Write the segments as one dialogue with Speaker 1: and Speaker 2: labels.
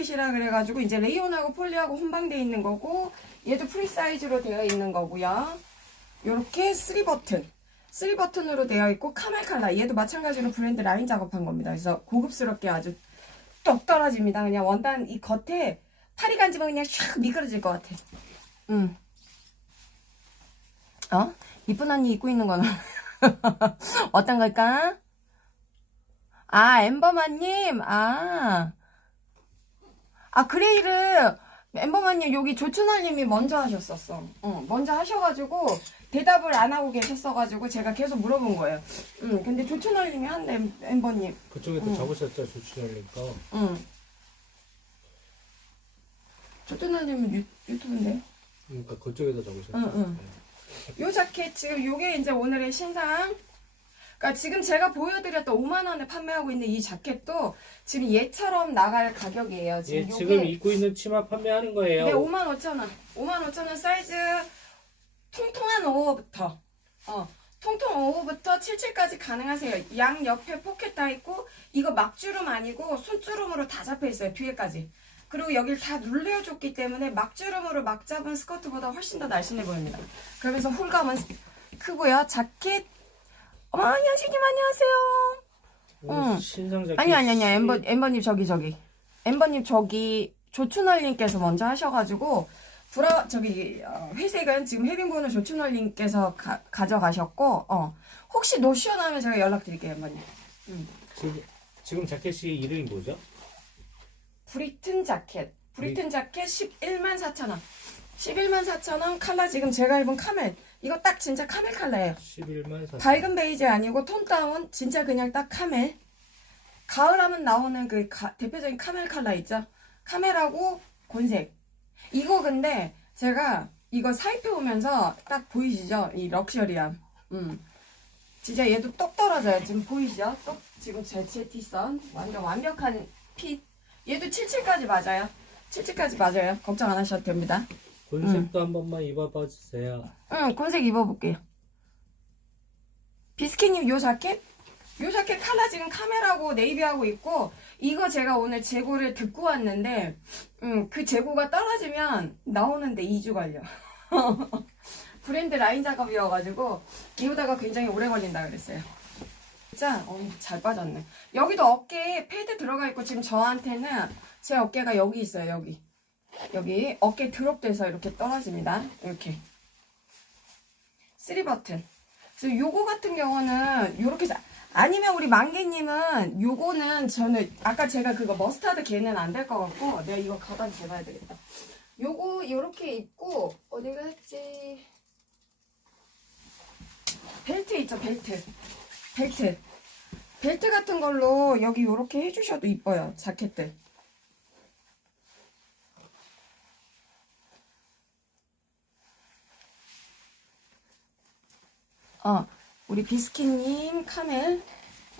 Speaker 1: 이라 그래가지고 이제 레이온하고 폴리하고 혼방되어 있는 거고 얘도 프리 사이즈로 되어 있는 거고요. 요렇게 3버튼 3버튼으로 되어 있고 카멜 칼라 얘도 마찬가지로 브랜드 라인 작업한 겁니다. 그래서 고급스럽게 아주 똑 떨어집니다. 그냥 원단 이 겉에 파리 간지면 그냥 샥 미끄러질 것 같아. 응. 어? 이쁜 언니 입고 있는 거는 어떤 걸까? 아, 엠버마님, 아. 아, 그레이를, 엠버마님, 여기 조춘아님이 먼저 하셨었어. 어, 먼저 하셔가지고, 대답을 안 하고 계셨어가지고, 제가 계속 물어본 거예요. 응, 근데 조춘아님이 한대, 엠- 엠버님.
Speaker 2: 그쪽에 또 잡으셨죠 조치열니까
Speaker 1: 응. 조춘아님은 유, 유튜브인데요?
Speaker 2: 그러니까 그쪽에다 적으셨죠.
Speaker 1: 응, 응. 요 자켓 지금 요게 이제 오늘의 신상. 그러니까 지금 제가 보여드렸던 5만 원에 판매하고 있는 이 자켓도 지금 얘처럼 나갈 가격이에요. 지금
Speaker 2: 예,
Speaker 1: 요게
Speaker 2: 지금 입고 있는 치마 판매하는 거예요.
Speaker 1: 네, 5만 5천 원. 5만 5천 원 사이즈 통통한 5호부터 어 통통 5호부터 77까지 가능하세요. 양 옆에 포켓 다 있고 이거 막주름 아니고 손주름으로 다 잡혀 있어요. 뒤에까지. 그리고 여기를 다 눌려줬기 때문에 막주름으로 막 잡은 스커트보다 훨씬 더 날씬해 보입니다. 그러면서 홀감은 크고요. 자켓 어머 현식님 안녕하세요. 응.
Speaker 2: 신상.
Speaker 1: 아니 아니 아니 엠버 엠버님 저기 저기 엠버님 저기 조춘월님께서 먼저 하셔가지고 브라 저기 어, 회색은 지금 헤빙본을 조춘월님께서 가, 가져가셨고 어 혹시 노 시원하면 제가 연락드릴게요 엠버님.
Speaker 2: 지금, 지금 자켓이 이름이 뭐죠?
Speaker 1: 브리튼 자켓 브리튼 자켓 11만 4천 원. 11만 4천 원 칼라 지금 제가 입은 카멜 이거 딱 진짜 카멜 칼라예요.
Speaker 2: 11만 4천.
Speaker 1: 밝은 베이지 아니고 톤 다운 진짜 그냥 딱 카멜. 가을하면 나오는 그 가- 대표적인 카멜 컬러 있죠? 카멜하고 곤색. 이거 근데 제가 이거 사입해 오면서 딱 보이시죠? 이 럭셔리함. 음. 진짜 얘도 똑 떨어져요. 지금 보이시죠? 똑 지금 제 제티선. 완전 완벽한 핏. 얘도 77까지 맞아요? 77까지 맞아요? 걱정 안 하셔도 됩니다
Speaker 2: 곤색도 한 번만 입어봐 주세요.
Speaker 1: 응, 곤색 입어볼게요. 비스켓님 요 자켓? 요 자켓 칼라 지금 카메라고 네이비하고 있고 이거 제가 오늘 재고를 듣고 왔는데 음, 그 재고가 떨어지면 나오는데 2주 걸려. 브랜드 라인 작업이어가지고 이러다가 굉장히 오래 걸린다 그랬어요. 진짜 어, 잘 빠졌네. 여기도 어깨에 패드 들어가 있고 지금 저한테는 제 어깨가 여기 있어요. 여기. 여기 어깨 드롭돼서 이렇게 떨어집니다. 이렇게. 3 버튼. 그래서 요거 같은 경우는 요렇게 자- 아니면 우리 만개님은 요거는 저는 아까 제가 그거 머스타드 걔는 안 될 것 같고 내가 이거 가방 재봐야 되겠다. 요거 요렇게 입고 어디가 했지? 벨트 있죠 벨트. 벨트. 벨트 같은 걸로 여기 요렇게 해주셔도 이뻐요 자켓들. 어, 우리 비스킷님 카멜.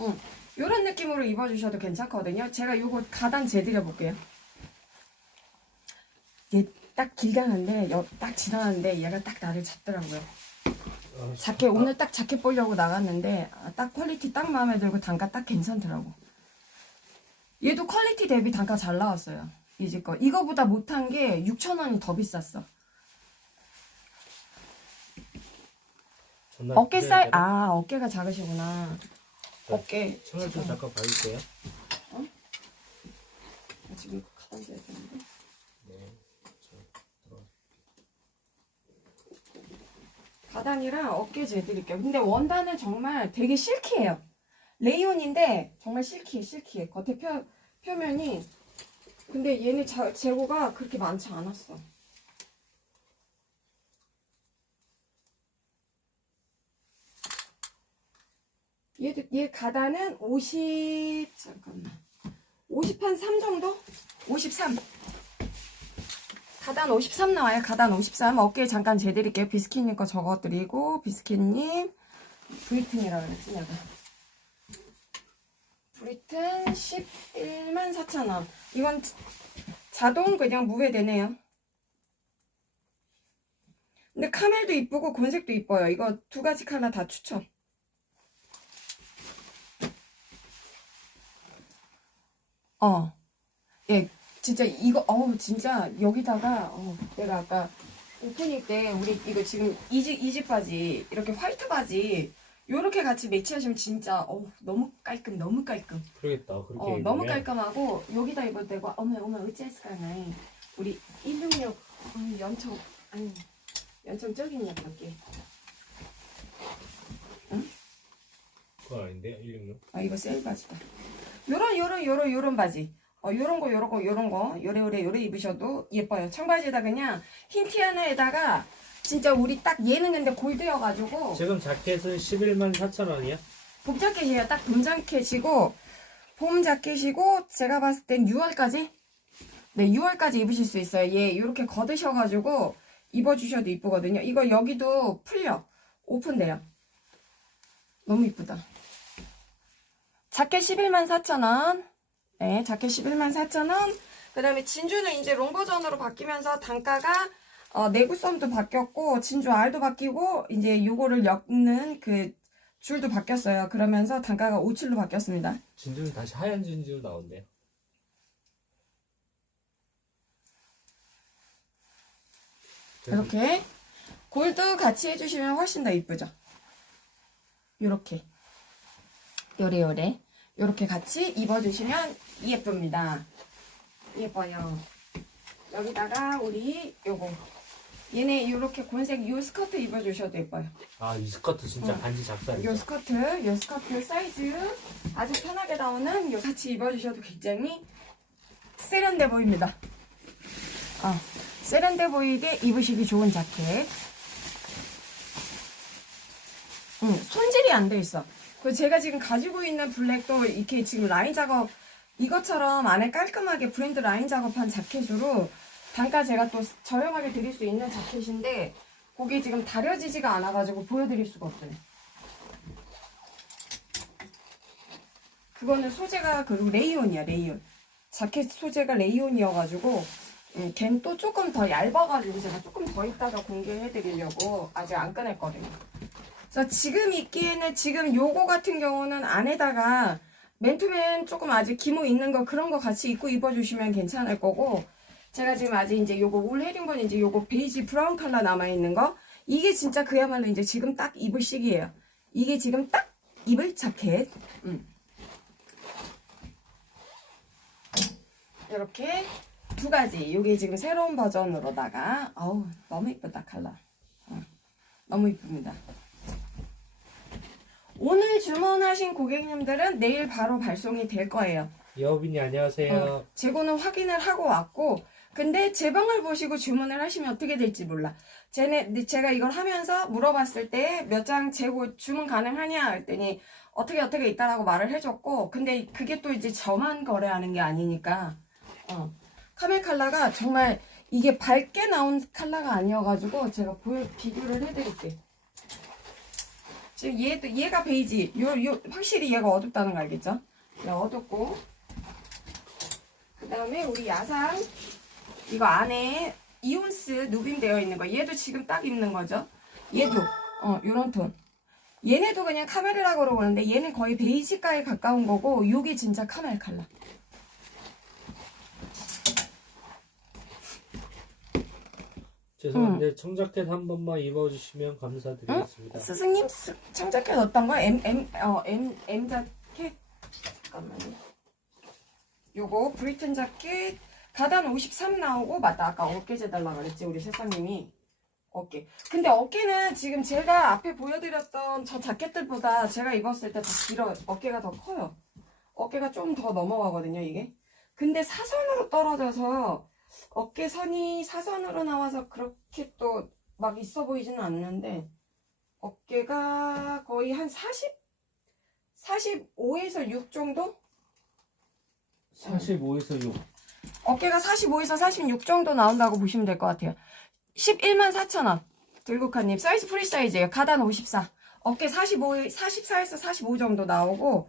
Speaker 1: 응. 요런 느낌으로 입어주셔도 괜찮거든요. 제가 요거 가단 재드려 볼게요. 얘 딱 길가는데, 여- 딱 지나가는데 얘가 딱 나를 잡더라고요.
Speaker 2: 아,
Speaker 1: 자켓, 오늘 딱 자켓 보려고 나갔는데, 아, 딱 퀄리티 딱 마음에 들고 단가 딱 괜찮더라고. 얘도 퀄리티 대비 단가 잘 나왔어요. 이제 거. 이거보다 못한 게 6,000원이 더 비쌌어.
Speaker 2: 전날
Speaker 1: 어깨 사이? 아, 어깨가 작으시구나.
Speaker 2: 네.
Speaker 1: 어깨.
Speaker 2: 청을 좀 잠깐 봐줄게요.
Speaker 1: 아, 지금 이거 가방 줘야 되는데.
Speaker 2: 네. 저 들어.
Speaker 1: 가단이랑 어깨 재드릴게요. 근데 원단은 정말 되게 실키해요. 레이온인데 정말 실키해, 실키해. 겉에 표, 표면이. 근데 얘는 자, 재고가 그렇게 많지 않았어. 얘도, 얘 가단은 50, 잠깐만. 50한3 정도? 53. 가단 53 나와요. 가단 53. 어깨에 잠깐 재드릴게요. 비스킷님 거 적어드리고, 비스킷님. 브리튼이라 그랬지, 내가. 브리튼 11만 4천원. 이건 자동 그냥 무회되네요. 근데 카멜도 이쁘고 곤색도 이뻐요. 이거 두 가지 컬러 다 추천. 어. 예, 진짜 이거 어우 진짜 여기다가 어, 내가 아까 오프닝 때 우리 이거 지금 이지 이지 바지 이렇게 화이트 바지 요렇게 같이 매치하시면 진짜 어우 너무 깔끔 너무 깔끔
Speaker 2: 그러겠다. 그렇게
Speaker 1: 어
Speaker 2: 입으면.
Speaker 1: 너무 깔끔하고 여기다 입을 때가 어머 어머 어찌했을까네 우리 166 음, 연청 아니 연청 저기냐 밖에
Speaker 2: 그건 아닌데 166.
Speaker 1: 아 이거 세일 바지다. 요런 요런 요런 요런 바지. 어 요런 거 요런 거 요런 거 요래 요래 요래 입으셔도 예뻐요. 청바지에다 그냥 흰 티 하나에다가 진짜 우리 딱 얘는 근데 골드여가지고
Speaker 2: 지금 자켓은 11만 4천 원이야?
Speaker 1: 봄 자켓이에요. 딱 봄 자켓이고 봄 자켓이고 제가 봤을 땐 6월까지 네 6월까지 입으실 수 있어요. 얘 이렇게 걷으셔가지고 입어주셔도 이쁘거든요. 이거 여기도 풀려 오픈돼요. 너무 이쁘다. 자켓 11만 4천 원. 네, 자켓 11만 4천 원. 그 다음에 진주는 이제 롱 버전으로 바뀌면서 단가가 어, 내구성도 바뀌었고 진주 알도 바뀌고 이제 요거를 엮는 그 줄도 바뀌었어요. 그러면서 단가가 57로 바뀌었습니다.
Speaker 2: 진주는 다시 하얀 진주 나온대요.
Speaker 1: 이렇게 골드 같이 해주시면 훨씬 더 이쁘죠. 요렇게 요래요래 요렇게 같이 입어주시면 예쁩니다. 예뻐요. 여기다가 우리 요거 얘네 요렇게 곤색 요 스커트 입어주셔도 예뻐요.
Speaker 2: 아, 이 스커트 진짜
Speaker 1: 응.
Speaker 2: 반지
Speaker 1: 요
Speaker 2: 작살이죠.
Speaker 1: 스커트, 요 스커트 사이즈 아주 편하게 나오는 요 같이 입어주셔도 굉장히 세련돼 보입니다. 어, 세련돼 보이게 입으시기 좋은 자켓. 응, 손질이 안 돼 있어. 그 제가 지금 가지고 있는 블랙도 이렇게 지금 라인 작업 이것처럼 안에 깔끔하게 브랜드 라인 작업한 자켓으로 단가 제가 또 저렴하게 드릴 수 있는 자켓인데 그게 지금 다려지지가 않아가지고 보여드릴 수가 없어요. 그거는 소재가 그리고 레이온이야 레이온. 자켓 소재가 레이온이어가지고 음, 걘또 조금 더 얇아가지고 제가 조금 더 이따가 공개해드리려고 아직 안 꺼냈거든요. 그래서 지금 입기에는 지금 요거 같은 경우는 안에다가 맨투맨 조금 아직 기모 있는 거 그런 거 같이 입고 입어주시면 괜찮을 거고 제가 지금 아직 이제 요거 울 헤링본 이제 요거 베이지 브라운 컬러 남아있는 거 이게 진짜 그야말로 이제 지금 딱 입을 시기예요. 이게 지금 딱 입을 자켓. 음. 이렇게 두 가지. 요게 지금 새로운 버전으로다가 어우 너무 이쁘다 컬러. 어, 너무 이쁩니다. 오늘 주문하신 고객님들은 내일 바로 발송이 될 거예요.
Speaker 2: 여빈이 안녕하세요.
Speaker 1: 어, 재고는 확인을 하고 왔고 근데 제 방을 보시고 주문을 하시면 어떻게 될지 몰라. 쟤네 제가 이걸 하면서 물어봤을 때 몇 장 재고 주문 가능하냐 했더니 어떻게 어떻게 있다라고 말을 해줬고 근데 그게 또 이제 저만 거래하는 게 아니니까 어. 카멜 칼라가 정말 이게 밝게 나온 칼라가 아니어가지고 제가 보여 비교를 해드릴게. 지금 얘도 얘가 베이지. 요 요 확실히 얘가 어둡다는 거 알겠죠? 얘 어둡고. 그 다음에 우리 야상 이거 안에 이온스 누빔 되어 있는 거. 얘도 지금 딱 입는 거죠? 얘도. 어 요런 톤. 얘네도 그냥 카멜이라고 그러는데 얘는 거의 베이지가에 가까운 거고 요게 진짜 카멜 칼라
Speaker 2: 죄송한데 청자켓 한 번만 입어주시면 감사드리겠습니다.
Speaker 1: 스승님 스- 청자켓 어떤 거? M M 어 M M 자켓 잠깐만요. 요거 브리튼 자켓 가단 53 나오고 맞다 아까 어깨 재달라 그랬지 우리 세상님이 어깨. 근데 어깨는 지금 제가 앞에 보여드렸던 저 자켓들보다 제가 입었을 때 더 길어 어깨가 더 커요. 어깨가 좀 더 넘어가거든요 이게. 근데 사선으로 떨어져서 어깨선이 사선으로 나와서 그렇게 또 막 있어 보이지는 않는데 어깨가 거의 한 40, 45에서 6 정도?
Speaker 2: 45에서 6.
Speaker 1: 어깨가 45에서 46 정도 나온다고 보시면 될 것 같아요. 11만 4천 원. 들국화님 사이즈 프리 사이즈예요. 가단 54. 어깨 45, 44에서 45 정도 나오고